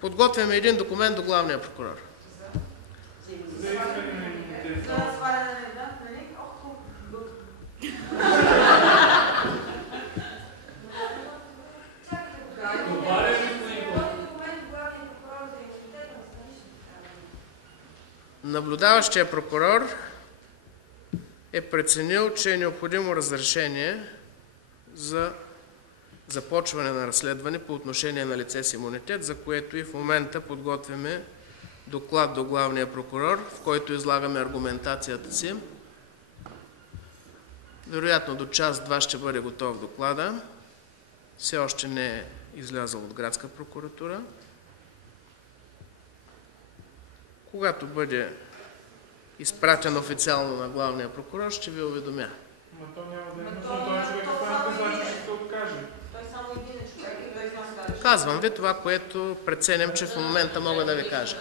Подготвяме един документ до главния прокурор. Наблюдаващия прокурор е преценил, че е необходимо разрешение за започване на разследване по отношение на лице с имунитет, за което и в момента подготвяме доклад до главния прокурор, в който излагаме аргументацията си. Вероятно до час-два ще бъде готов доклада. Все още не е излязъл от градска прокуратура. Когато бъде изпратен официално на главния прокурор, ще ви уведомя. Но то няма да е нужно, той човек ще се откаже. Той само един човек и той Казвам ви това, което преценям, че в момента мога да ви кажа.